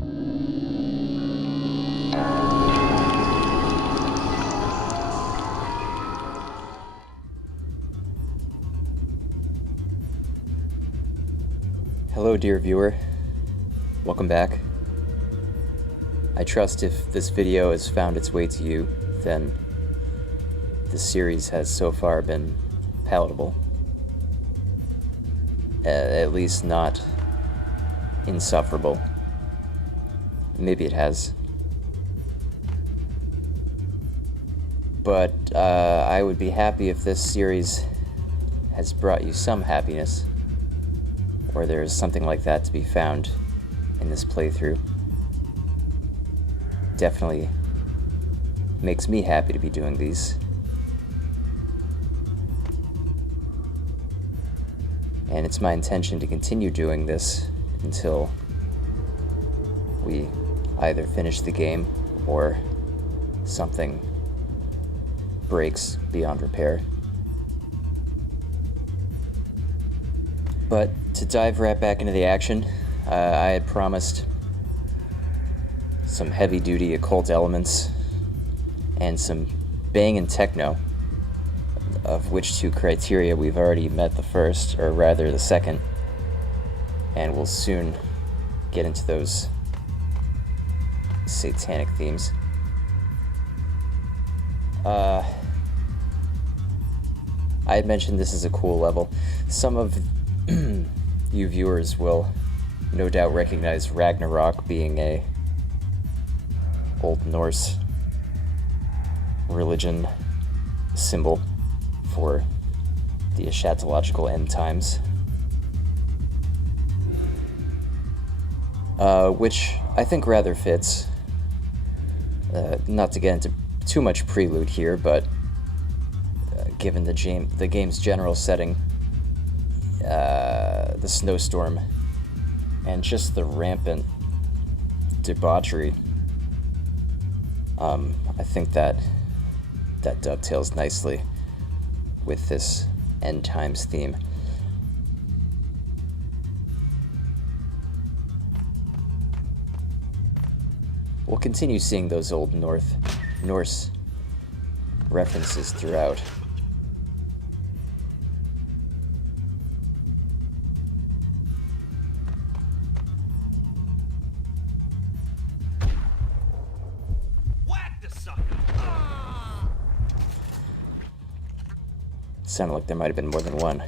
Hello, dear viewer. Welcome back. I trust if this video has found its way to you, then this series has so far been palatable. At least not insufferable. Maybe it has. But I would be happy if this series has brought you some happiness, or there's something like that to be found in this playthrough. Definitely makes me happy to be doing these. And it's my intention to continue doing this until we either finish the game or something breaks beyond repair. But to dive right back into the action, I had promised some heavy-duty occult elements and some bangin' techno, of which two criteria we've already met the first, or rather the second, and we'll soon get into those satanic themes. I had mentioned this is a cool level. Some of you viewers will no doubt recognize RagnaRock being a Old Norse religion symbol for the eschatological end times, which I think rather fits. Not to get into too much prelude here, but given the game's general setting, the snowstorm, and just the rampant debauchery, I think that dovetails nicely with this end times theme. We'll continue seeing those old Norse references throughout. Sounded like there might have been more than one.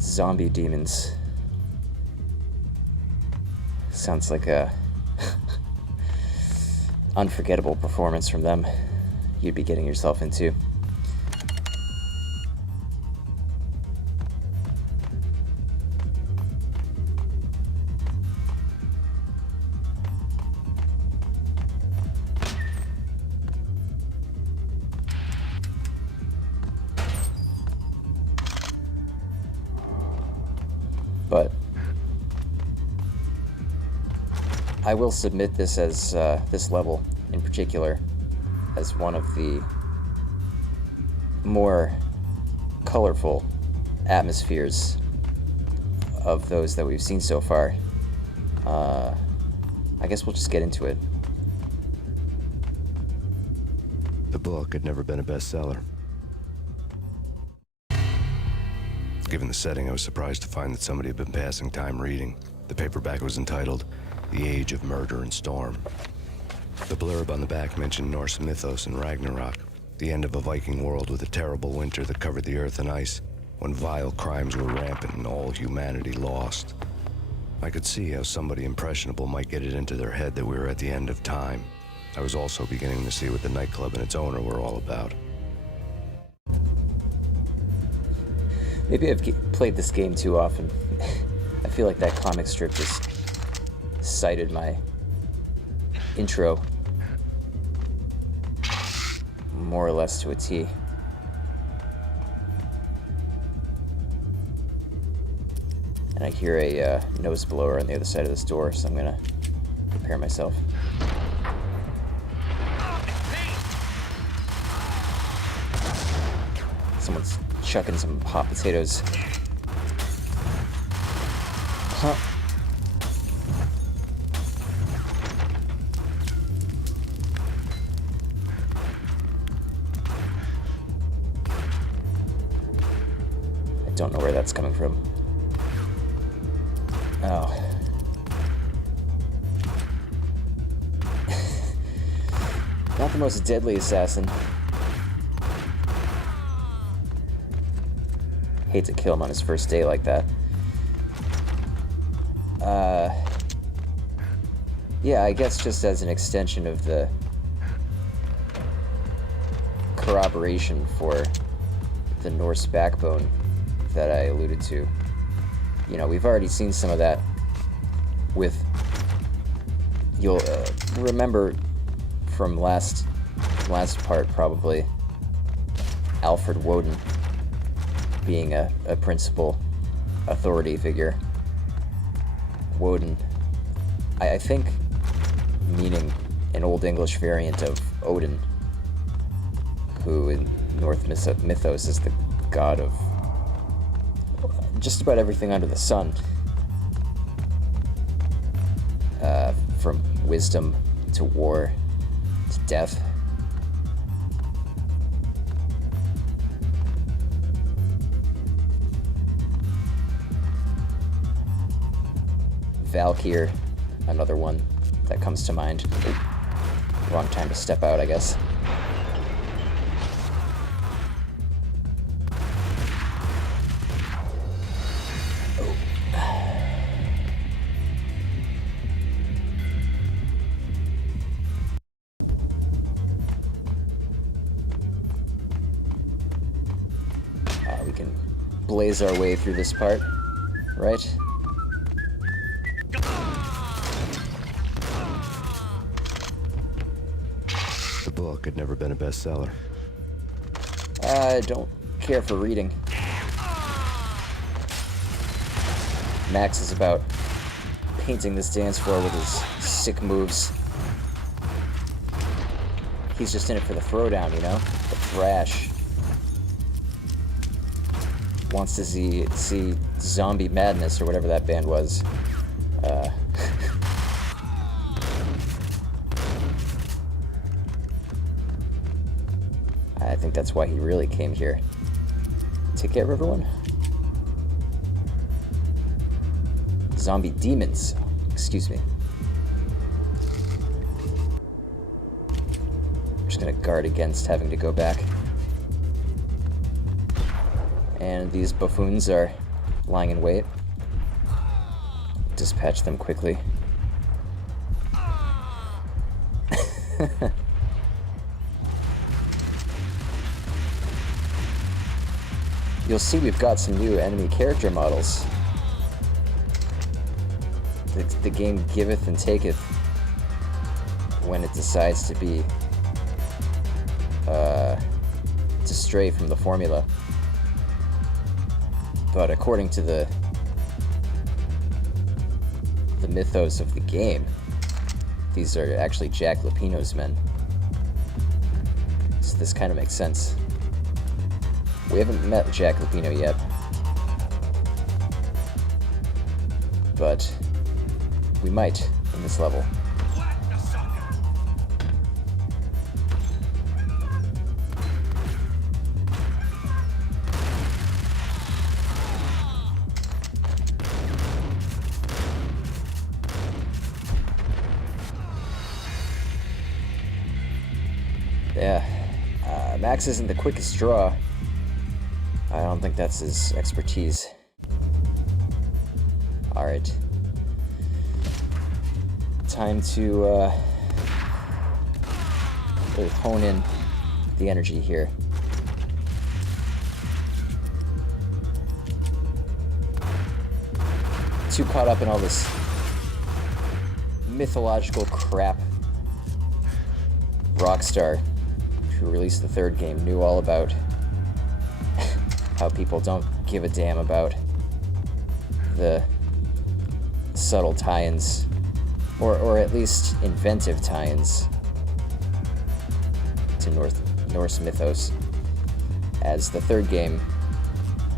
Zombie demons. Sounds like a unforgettable performance from them you'd be getting yourself into. But I will submit this as this level in particular as one of the more colorful atmospheres of those that we've seen so far. I guess we'll just get into it. The book had never been a bestseller. Given the setting, I was surprised to find that somebody had been passing time reading. The paperback was entitled The Age of Murder and Storm. The blurb on the back mentioned Norse mythos and Ragnarok, the end of a Viking world with a terrible winter that covered the earth in ice, when vile crimes were rampant and all humanity lost. I could see how somebody impressionable might get it into their head that we were at the end of time. I was also beginning to see what the nightclub and its owner were all about. Maybe I've played this game too often. I feel like that comic strip just cited my intro more or less to a T. And I hear a nose blower on the other side of this door, so I'm gonna prepare myself. Someone's chucking some hot potatoes. Huh. I don't know where that's coming from. Oh. Not the most deadly assassin. Hate to kill him on his first day like that. Yeah, I guess just as an extension of the corroboration for the Norse backbone that I alluded to. You know, we've already seen some of that with, you'll remember from last part probably, Alfred Woden being a principal authority figure. Woden, I think meaning an Old English variant of Odin, who in Norse mythos is the god of just about everything under the sun. From wisdom to war to death. Valkyr, another one that comes to mind. Wrong time to step out, I guess. We can blaze our way through this part, right? The book had never been a bestseller. I don't care for reading. Max is about painting this dance floor with his sick moves. He's just in it for the throwdown, you know? The thrash. Wants to see Zombie Madness, or whatever that band was. I think that's why he really came here. Take care of everyone. Zombie demons. Excuse me. I'm just gonna guard against having to go back. And these buffoons are lying in wait. Dispatch them quickly. You'll see we've got some new enemy character models. The game giveth and taketh when it decides to be to stray from the formula. But according to the mythos of the game, these are actually Jack Lupino's men. So this kind of makes sense. We haven't met Jack Lupino yet, but we might in this level. Yeah, Max isn't the quickest draw. I don't think that's his expertise. Alright. Time to really hone in the energy here. Too caught up in all this mythological crap. Rockstar, who released the third game, knew all about how people don't give a damn about the subtle tie-ins, or at least inventive tie-ins to Norse mythos. as the third game,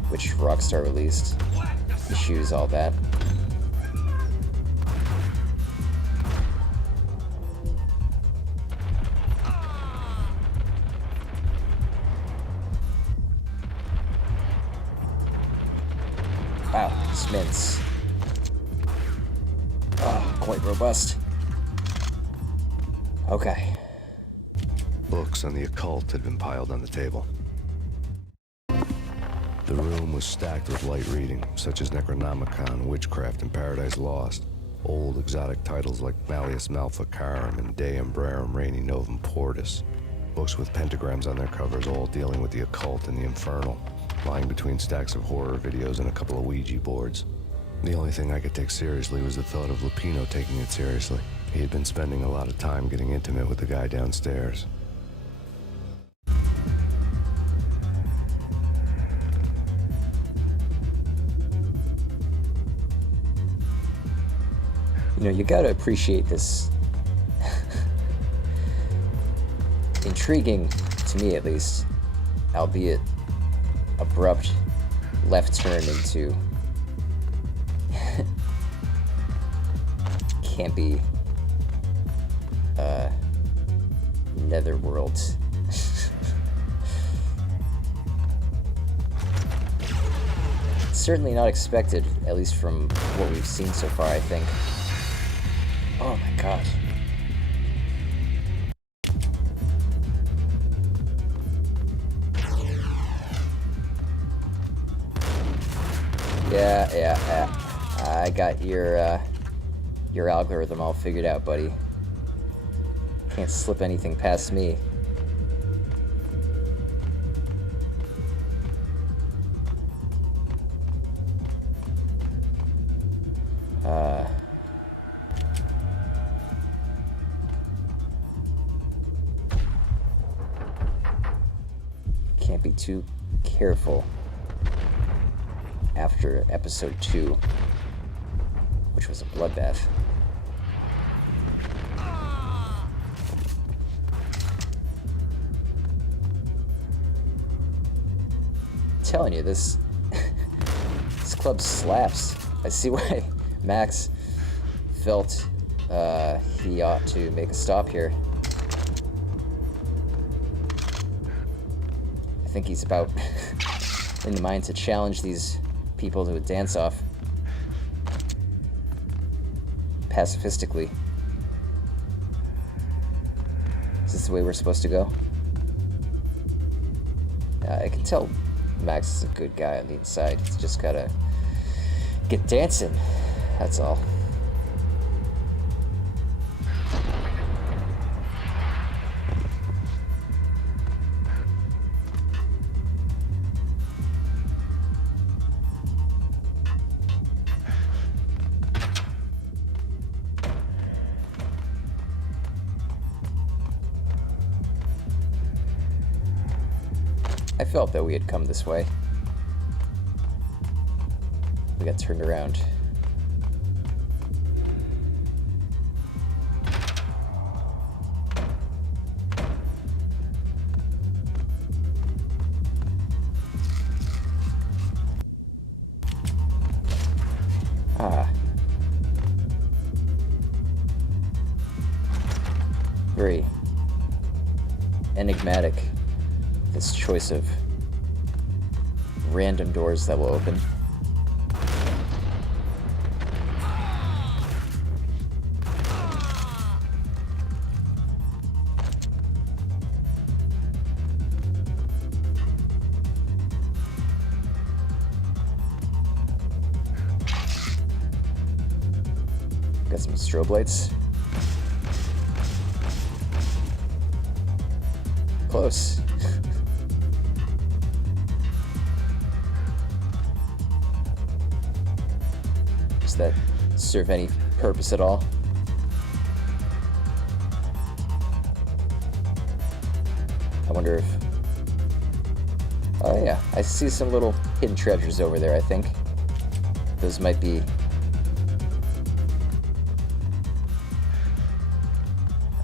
which Rockstar released, eschews all that. Wow, this mint's quite robust. Okay. Books on the occult had been piled on the table. The room was stacked with light reading, such as Necronomicon, Witchcraft, and Paradise Lost. Old exotic titles like Malleus Maleficarum and De Umbrarum Reini Novum Portus. Books with pentagrams on their covers, all dealing with the occult and the infernal, lying between stacks of horror videos and a couple of Ouija boards. The only thing I could take seriously was the thought of Lupino taking it seriously. He had been spending a lot of time getting intimate with the guy downstairs. You know, you gotta appreciate this intriguing, to me at least, albeit abrupt left turn into campy netherworld. Certainly not expected, at least from what we've seen so far, I think. Oh my god. Yeah. I got your algorithm all figured out, buddy. Can't slip anything past me. Can't be too careful after episode 2, which was a bloodbath. I'm telling you, this this club slaps. I see why Max felt he ought to make a stop here. I think he's about in the mind to challenge these people to a dance-off pacifistically. Is this the way we're supposed to go? I can tell Max is a good guy on the inside. He's just gotta get dancing, that's all. I felt that we had come this way. We got turned around. Very enigmatic, this choice of random doors that will open. Got some strobe lights. Close. Does that serve any purpose at all? I wonder if... Oh yeah, I see some little hidden treasures over there, I think. Those might be...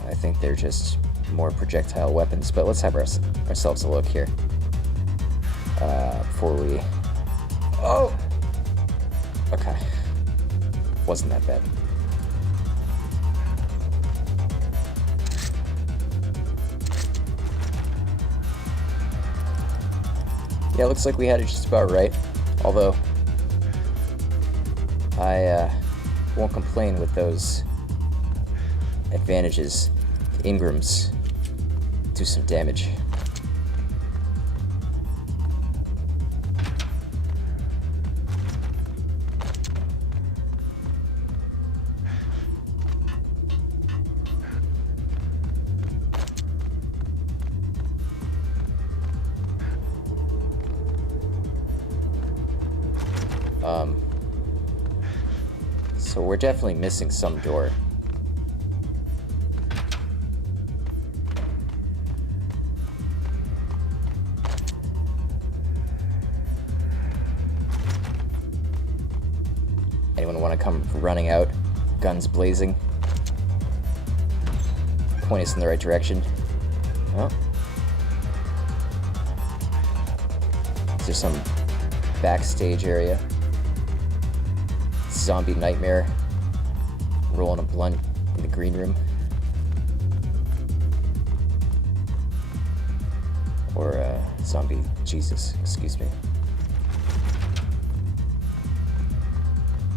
I think they're just more projectile weapons, but let's have ourselves a look here. before we... Oh! Okay. Wasn't that bad. Yeah, it looks like we had it just about right. Although, I won't complain with those advantages. The Ingrams do some damage. So we're definitely missing some door. Anyone want to come running out, guns blazing? Point us in the right direction. Oh. Is there some backstage area? Zombie nightmare rolling a blunt in the green room, or zombie Jesus, excuse me.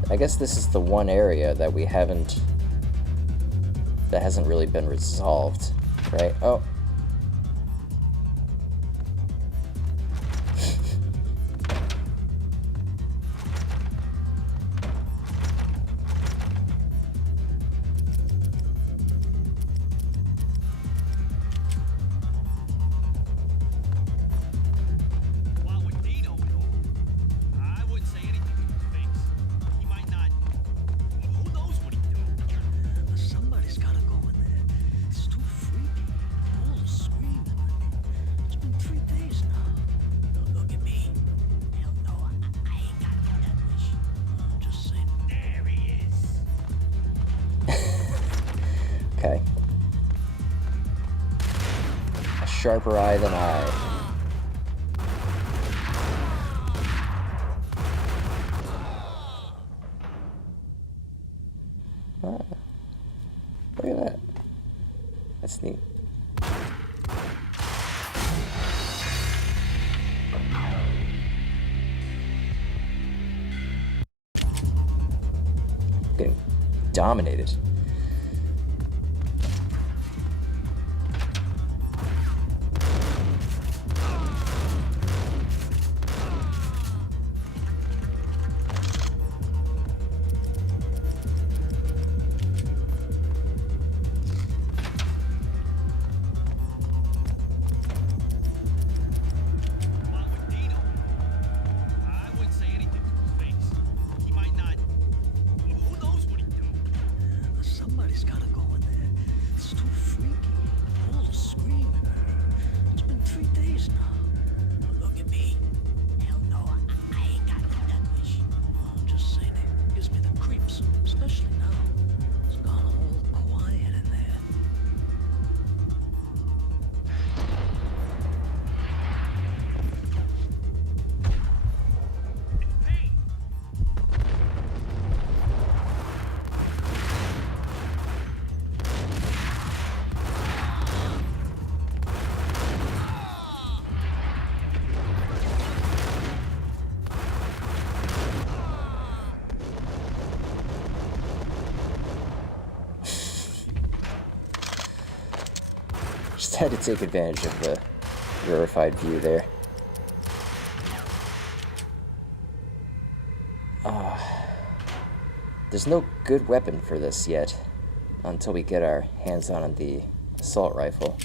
I guess this is the one area that hasn't really been resolved, right? Oh. Okay. A sharper eye than I. Ah, look at that. That's neat. Getting dominated. Just had to take advantage of the rarefied view there. There's no good weapon for this yet, until we get our hands on the assault rifle.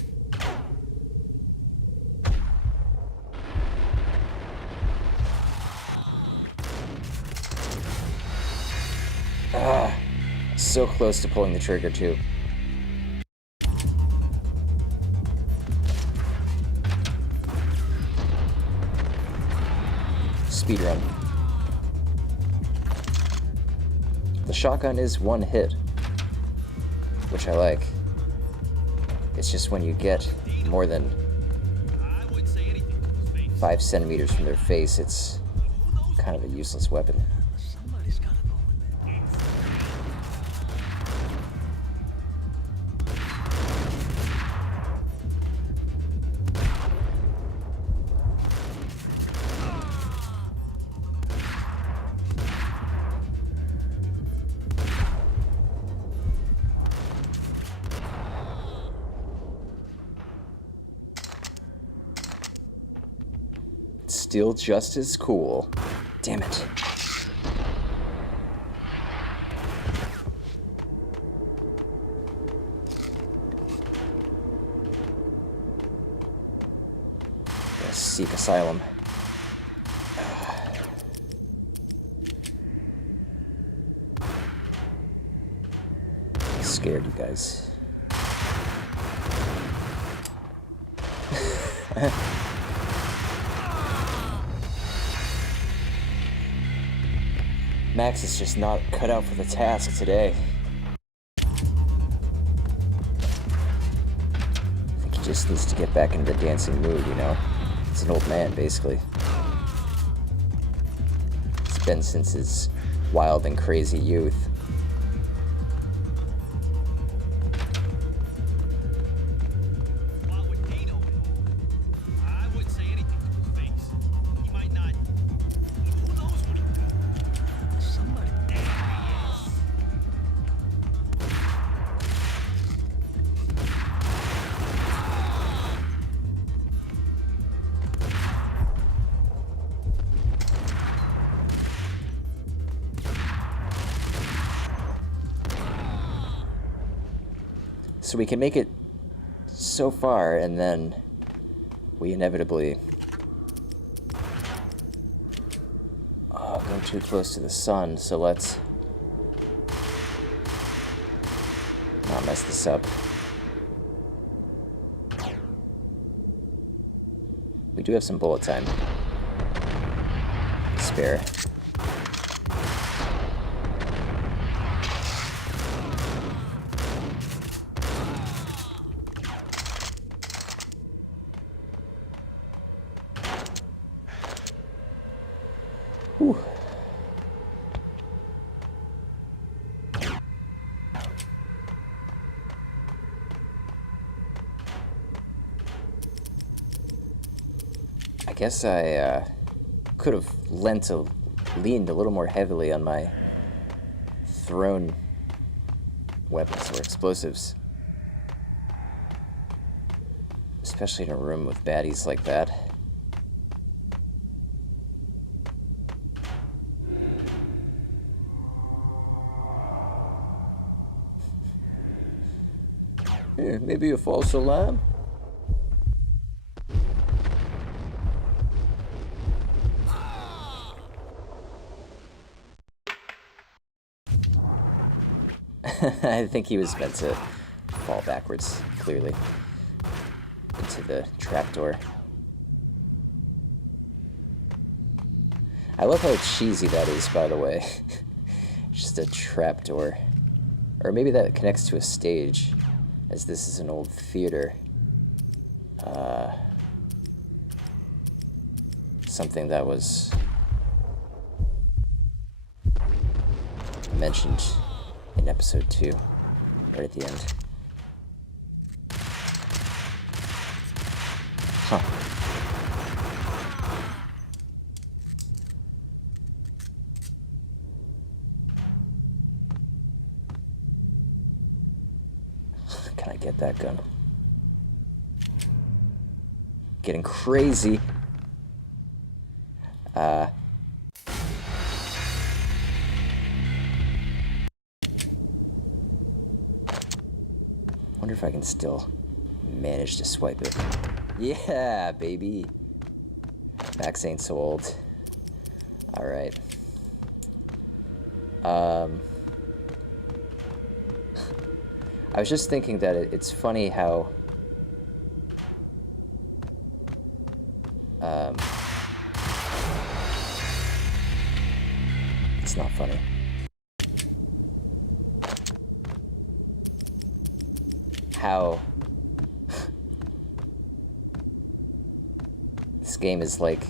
So close to pulling the trigger too. Speedrun. The shotgun is one hit, which I like. It's just when you get more than... 5 centimeters from their face, it's kind of a useless weapon. Somebody's gotta go in there. Still just as cool. Damn it. Gotta seek asylum. Scared, you guys. Max is just not cut out for the task today. I think he just needs to get back into the dancing mood, you know? He's an old man, basically. It's been since his wild and crazy youth. What would Dino know? I wouldn't say anything to his face. He might not. Who knows what he'd do? Somebody. There he is. So we can make it so far, and then we inevitably go too close to the sun, so let's not mess this up. We do have some bullet time. Spare. Whew. I guess I could have leaned a little more heavily on my thrown weapons or explosives, especially in a room with baddies like that. Maybe a false alarm? I think he was meant to fall backwards, clearly, into the trapdoor. I love how cheesy that is, by the way. Just a trapdoor. Or maybe that connects to a stage, as this is an old theater. Something that was mentioned in episode 2, right at the end. Huh. Can I get that gun? Getting crazy. Wonder if I can still manage to swipe it. Yeah, baby. Max ain't so old. All right. I was just thinking that it's funny how it's not funny. How this game is like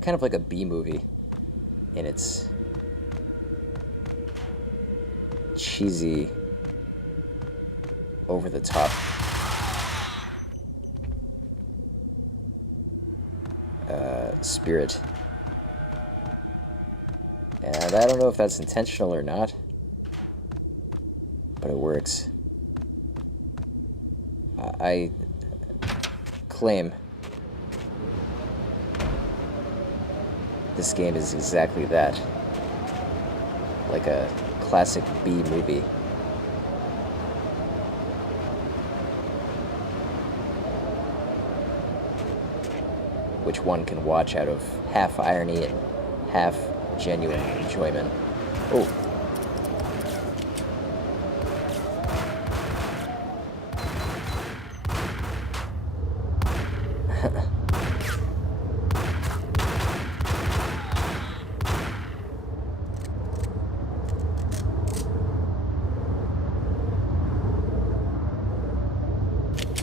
kind of like a B movie in its cheesy, over the top spirit. And I don't know if that's intentional or not, but it works. I claim this game is exactly that. Like a classic B movie. Which one can watch out of half irony and half genuine enjoyment. Oh.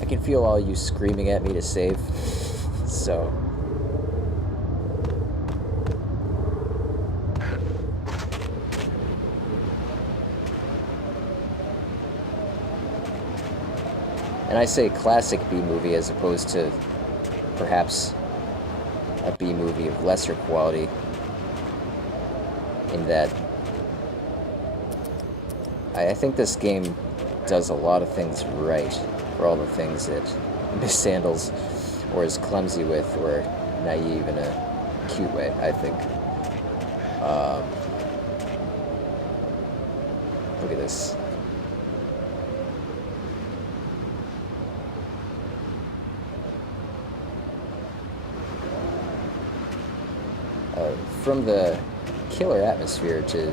I can feel all you screaming at me to save, so... And I say classic B-movie as opposed to perhaps a B-movie of lesser quality, in that I think this game does a lot of things right for all the things that mishandles or is clumsy with or naive in a cute way, I think. Look at this. From the killer atmosphere to,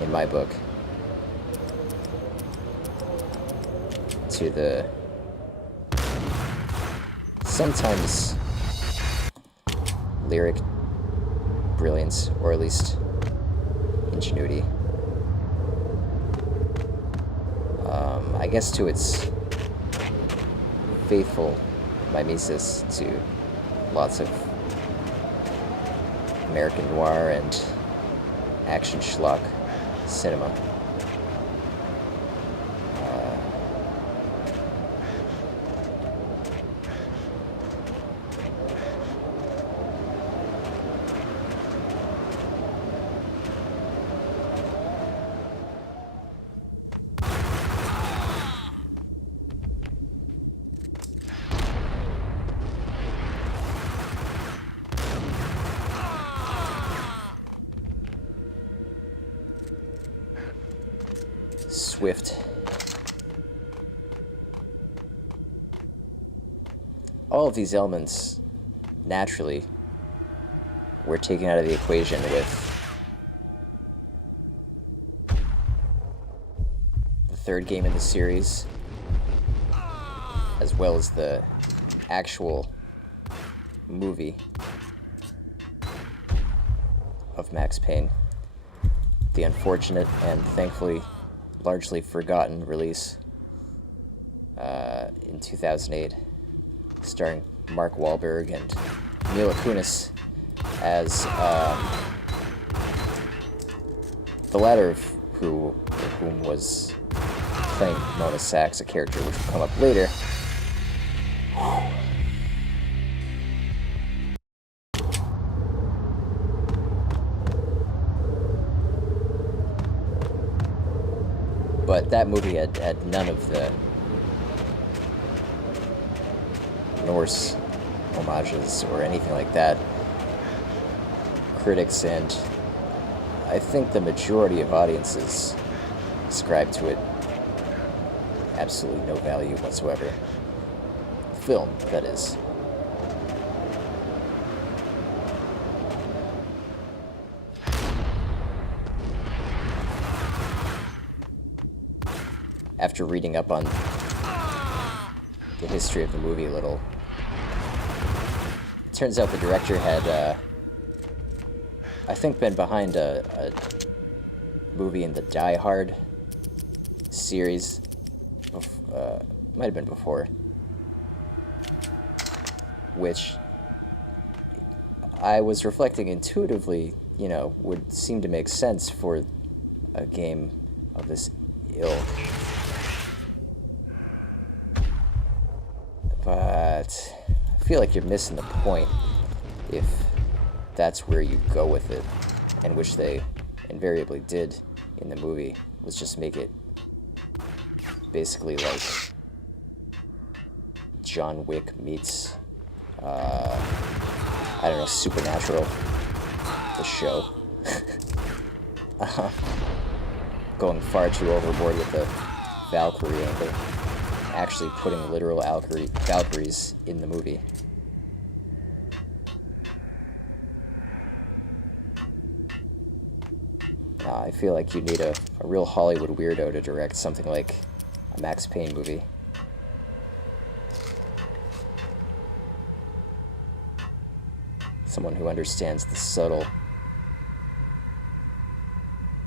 in my book, to the sometimes lyric brilliance, or at least ingenuity. I guess to its faithful mimesis to lots of American noir and action schlock cinema. Swift. All of these elements, naturally, were taken out of the equation with the third game in the series, as well as the actual movie of Max Payne. The unfortunate and thankfully largely forgotten release in 2008, starring Mark Wahlberg and Mila Kunis as the latter of whom was playing Mona Sachs, a character which will come up later. But that movie had none of the Norse homages or anything like that. Critics and I think the majority of audiences ascribe to it absolutely no value whatsoever. Film, that is. After reading up on the history of the movie a little, it turns out the director had, I think, been behind a movie in the Die Hard series. Might have been before. which I was reflecting intuitively, you know, would seem to make sense for a game of this ilk. But I feel like you're missing the point if that's where you go with it, and which they invariably did in the movie, was just make it basically like John Wick meets, I don't know, Supernatural, the show. Going far too overboard with the Valkyrie angle. Actually putting literal Valkyries in the movie. I feel like you need a real Hollywood weirdo to direct something like a Max Payne movie. Someone who understands the subtle,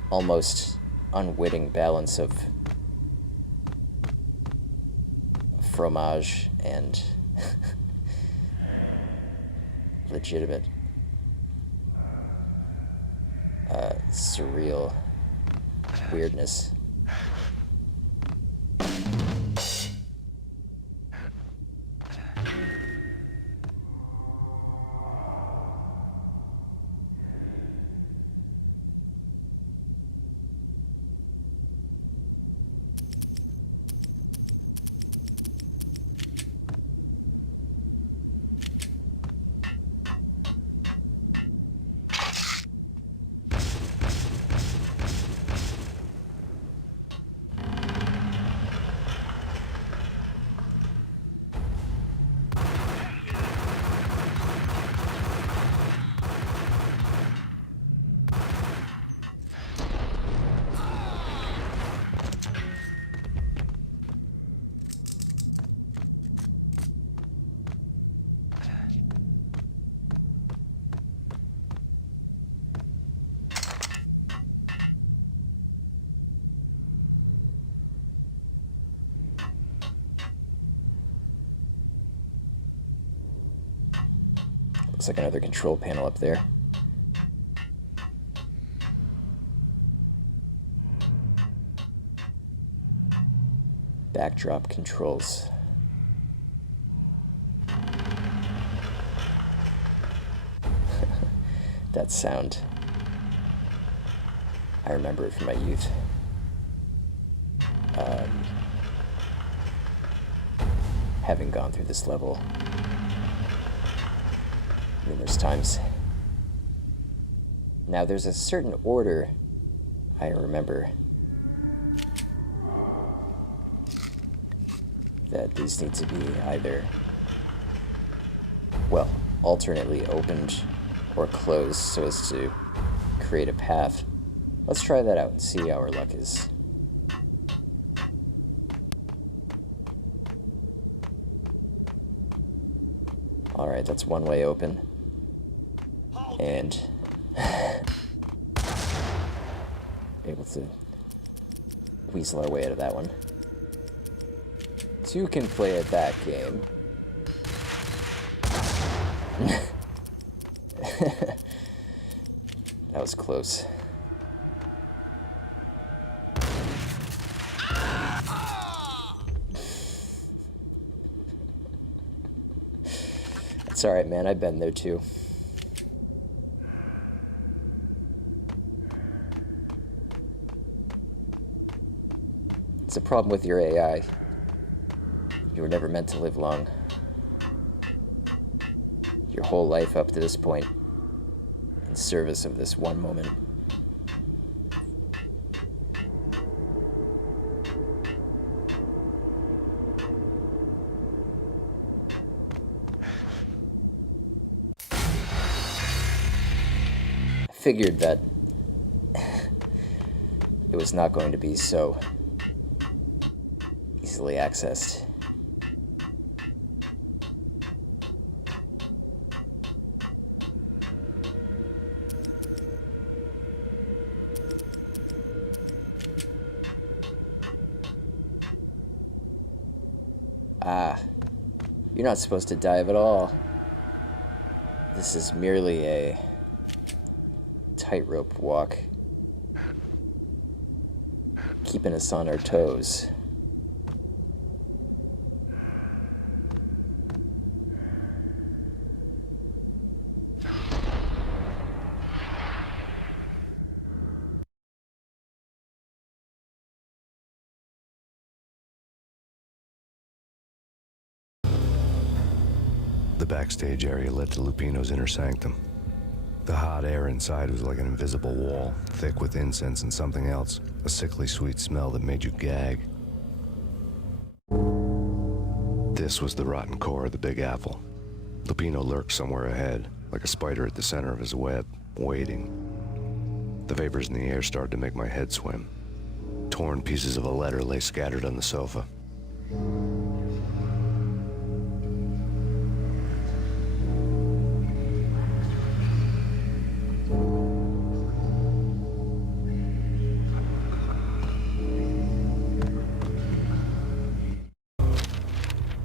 almost unwitting balance of fromage and legitimate, surreal weirdness. Looks like another control panel up there. Backdrop controls. That sound. I remember it from my youth. Having gone through this level numerous times. Now, there's a certain order I remember that these need to be either, well, alternately opened or closed so as to create a path. Let's try that out and see how our luck is. Alright, that's one way open. And able to weasel our way out of that one. Two can play at that game. That was close. It's alright, man. I've been there too. It's a problem with your AI. You were never meant to live long. Your whole life up to this point in service of this one moment. I figured that it was not going to be so easily accessed. Ah, you're not supposed to dive at all. This is merely a tightrope walk, keeping us on our toes. The backstage area led to Lupino's inner sanctum. The hot air inside was like an invisible wall, thick with incense and something else, a sickly sweet smell that made you gag. This was the rotten core of the Big Apple. Lupino lurked somewhere ahead, like a spider at the center of his web, waiting. The vapors in the air started to make my head swim. Torn pieces of a letter lay scattered on the sofa.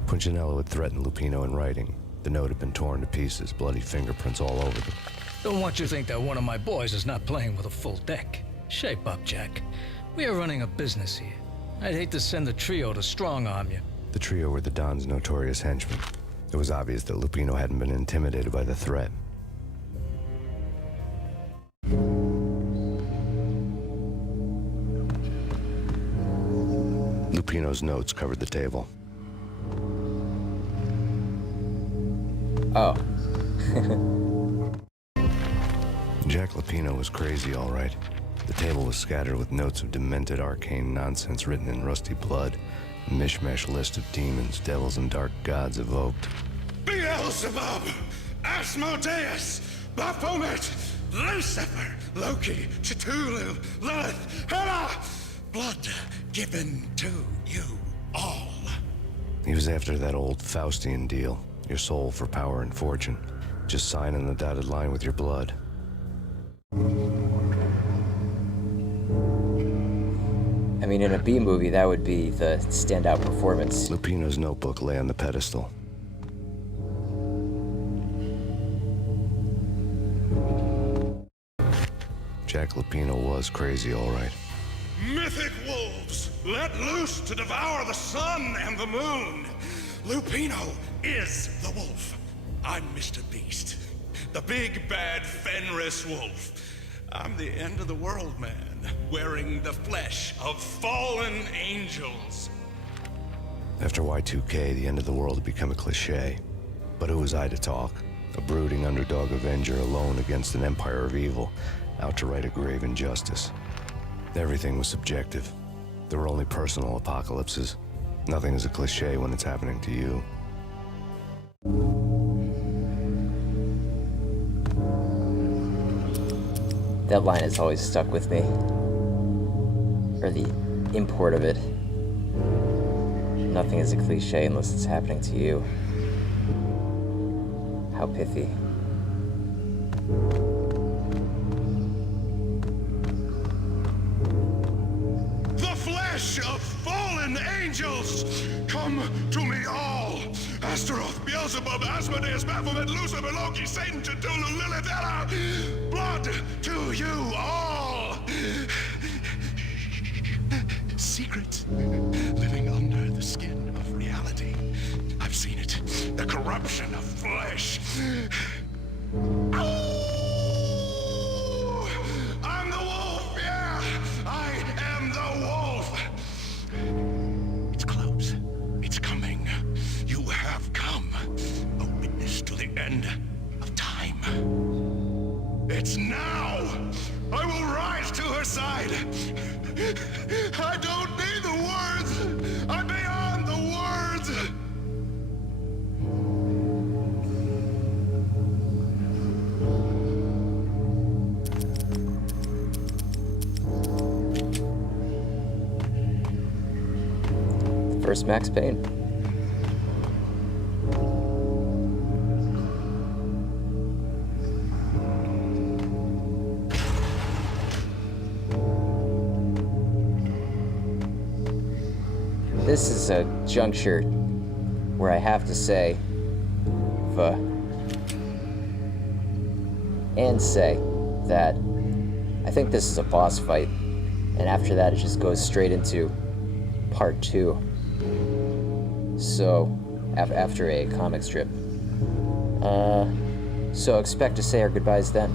Punchinello had threatened Lupino in writing. The note had been torn to pieces, bloody fingerprints all over them. Don't want you to think that one of my boys is not playing with a full deck. Shape up, Jack. We are running a business here. I'd hate to send the trio to strong-arm you. The trio were the Don's notorious henchmen. It was obvious that Lupino hadn't been intimidated by the threat. Lupino's notes covered the table. Oh. Jack Lupino was crazy, all right. The table was scattered with notes of demented arcane nonsense written in rusty blood, a mishmash list of demons, devils, and dark gods evoked. Beelzebub, Asmodeus, Baphomet, Lucifer, Loki, Cthulhu, Lilith, Hela, blood given to you all. He was after that old Faustian deal, your soul for power and fortune. Just sign on the dotted line with your blood. I mean, in a B movie, that would be the standout performance. Lupino's notebook lay on the pedestal. Jack Lupino was crazy, all right. Mythic wolves, let loose to devour the sun and the moon. Lupino is the wolf. I'm Mr. Beast, the big bad Fenris wolf. I'm the end of the world man, wearing the flesh of fallen angels. After Y2K, the end of the world had become a cliche. But who was I to talk? A brooding underdog avenger alone against an empire of evil, out to right a grave injustice. Everything was subjective. There were only personal apocalypses. Nothing is a cliche when it's happening to you. That line has always stuck with me. Or the import of it. Nothing is a cliche unless it's happening to you. How pithy. The flesh of fallen angels, come to me all. Astaroth, Beelzebub, Asmodeus, Baphomet, Lucifer, Loki, Satan, Cthulhu, Lilith, Hela. Blood to you all. Secrets living under the skin of reality. I've seen it. The corruption of flesh. Ow! I'm the wolf, yeah! I am the wolf! It's close. It's coming. You have come. A witness to the end of time. It's now! I will rise to her side! I don't need the words! I'm beyond the words! First Max Payne. This is a juncture where I have to say, and say that I think this is a boss fight, and after that it just goes straight into part 2. So, after a comic strip. So expect to say our goodbyes then.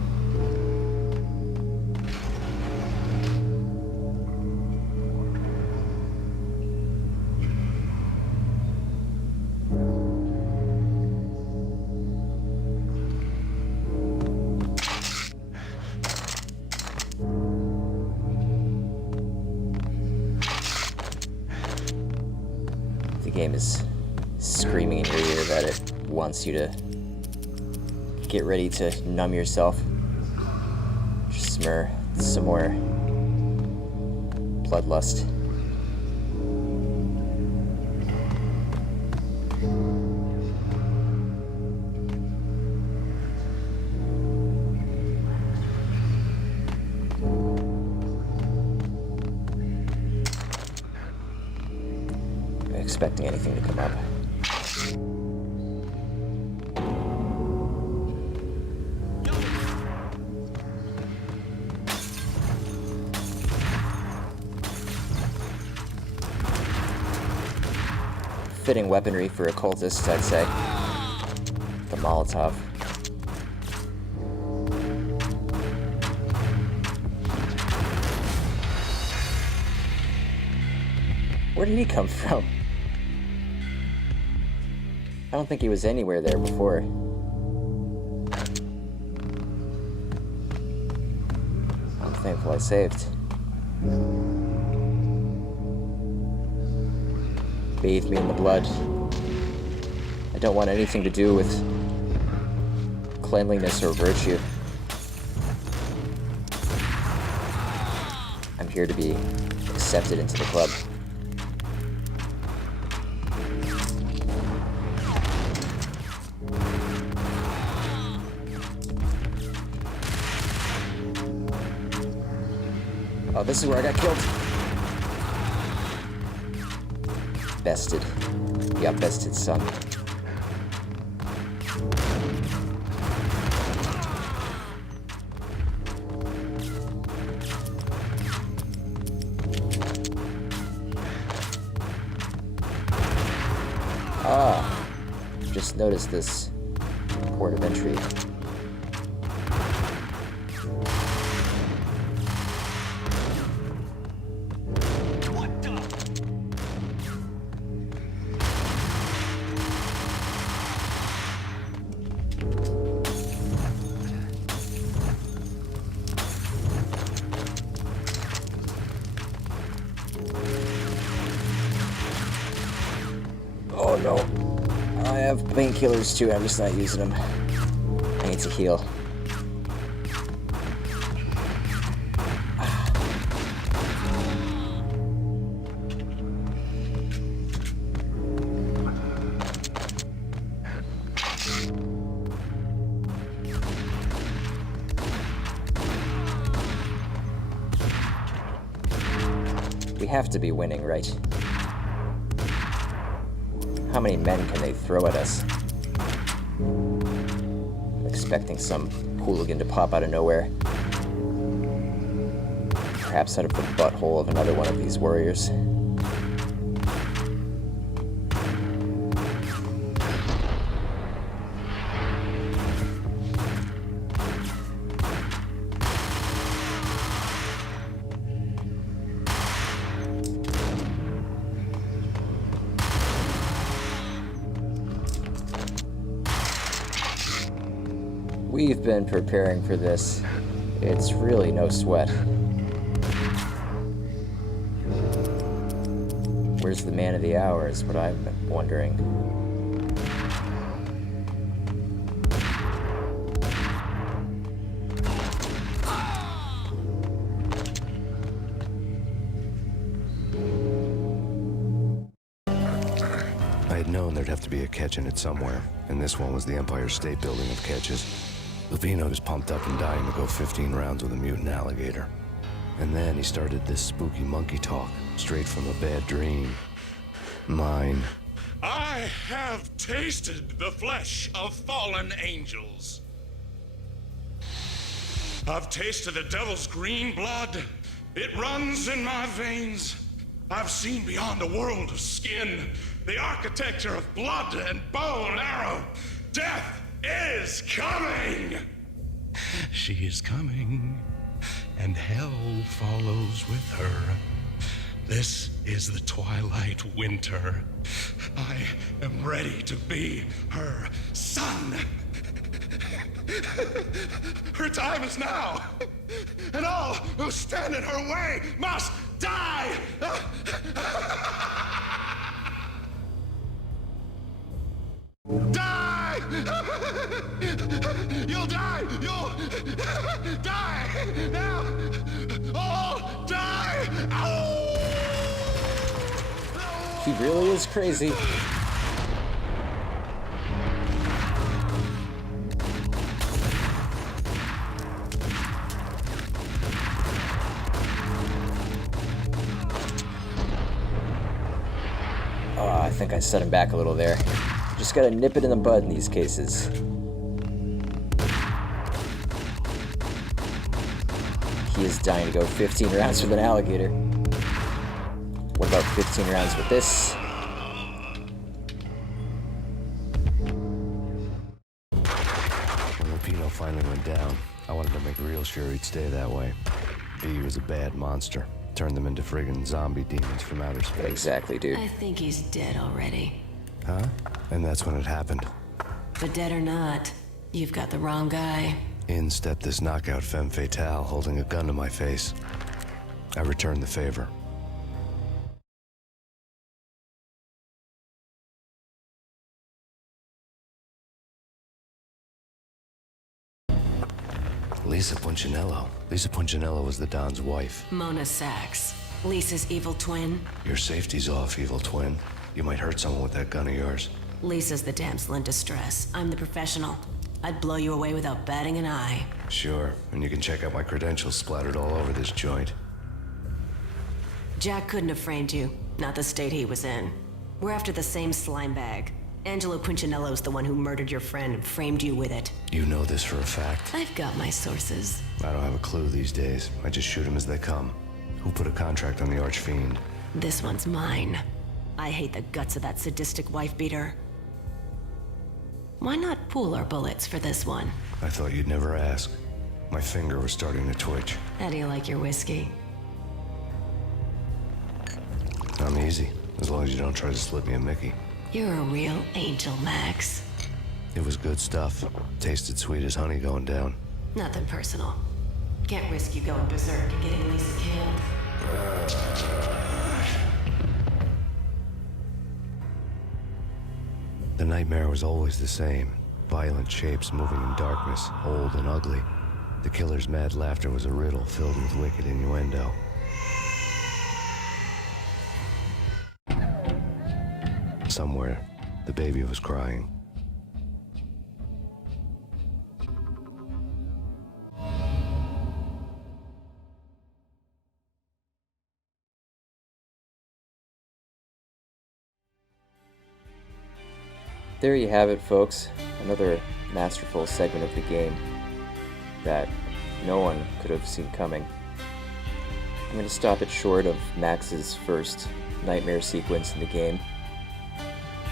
The game is screaming in your ear that it wants you to get ready to numb yourself. Just some more bloodlust. Expecting anything to come up. Fitting weaponry for occultists, I'd say. The Molotov. Where did he come from? I don't think he was anywhere there before. I'm thankful I saved. Bathe me in the blood. I don't want anything to do with cleanliness or virtue. I'm here to be accepted into the club. Oh, this is where I got killed. Bested. Yeah, bested son. Ah, just noticed this port of entry. Oh no. I have painkillers too, I'm just not using them. I need to heal. We have to be winning, right? How many men can they throw at us? I'm expecting some hooligan to pop out of nowhere. Perhaps out of the butthole of another one of these warriors. We've been preparing for this. It's really no sweat. Where's the man of the hour is what I've been wondering. I had known there'd have to be a catch in it somewhere, and this one was the Empire State Building of catches. Lupino was pumped up and dying to go 15 rounds with a mutant alligator. And then he started this spooky monkey talk, straight from a bad dream. Mine. I have tasted the flesh of fallen angels. I've tasted the devil's green blood. It runs in my veins. I've seen beyond the world of skin, the architecture of blood and bow and arrow. Death is coming! She is coming, and hell follows with her. This is the twilight winter. I am ready to be her son. Her time is now, and all who stand in her way must die! Die! You'll die! You'll die! Now! All die! Ow! He really is crazy. Oh, I think I set him back a little there. Just gotta nip it in the bud in these cases. He is dying to go 15 rounds with an alligator. What about 15 rounds with this? When Lupino finally went down, I wanted to make real sure he'd stay that way. B was a bad monster. Turned them into friggin' zombie demons from outer space. Exactly, dude. I think he's dead already. Huh? And that's when it happened. But dead or not, you've got the wrong guy. In stepped this knockout femme fatale holding a gun to my face. I returned the favor. Lisa Punchinello. Lisa Punchinello was the Don's wife. Mona Sachs, Lisa's evil twin. Your safety's off, evil twin. You might hurt someone with that gun of yours. Lisa's the damsel in distress. I'm the professional. I'd blow you away without batting an eye. Sure, and you can check out my credentials splattered all over this joint. Jack couldn't have framed you, not the state he was in. We're after the same slime bag. Angelo Punchinello's the one who murdered your friend and framed you with it. You know this for a fact. I've got my sources. I don't have a clue these days. I just shoot them as they come. Who put a contract on the Archfiend? This one's mine. I hate the guts of that sadistic wife-beater. Why not pool our bullets for this one? I thought you'd never ask. My finger was starting to twitch. How do you like your whiskey? I'm easy, as long as you don't try to slip me a Mickey. You're a real angel, Max. It was good stuff. Tasted sweet as honey going down. Nothing personal. Can't risk you going berserk and getting Lisa killed. The nightmare was always the same. Violent shapes moving in darkness, old and ugly. The killer's mad laughter was a riddle filled with wicked innuendo. Somewhere, the baby was crying. There you have it, folks. Another masterful segment of the game that no one could have seen coming. I'm going to stop it short of Max's first nightmare sequence in the game,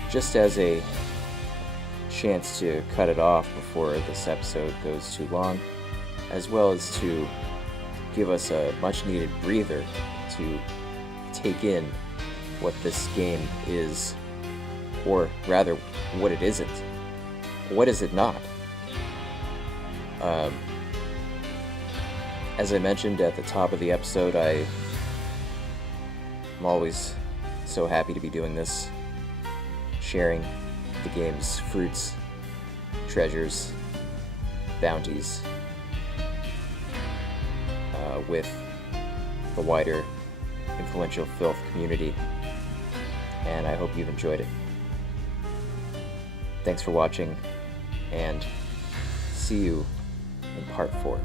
just as a chance to cut it off before this episode goes too long, as well as to give us a much needed breather to take in what this game is, or rather, what it isn't. What is it not? As I mentioned at the top of the episode, I'm always so happy to be doing this, sharing the game's fruits, treasures, bounties with the wider influential filth community, and I hope you've enjoyed it. Thanks for watching, and see you in part 4.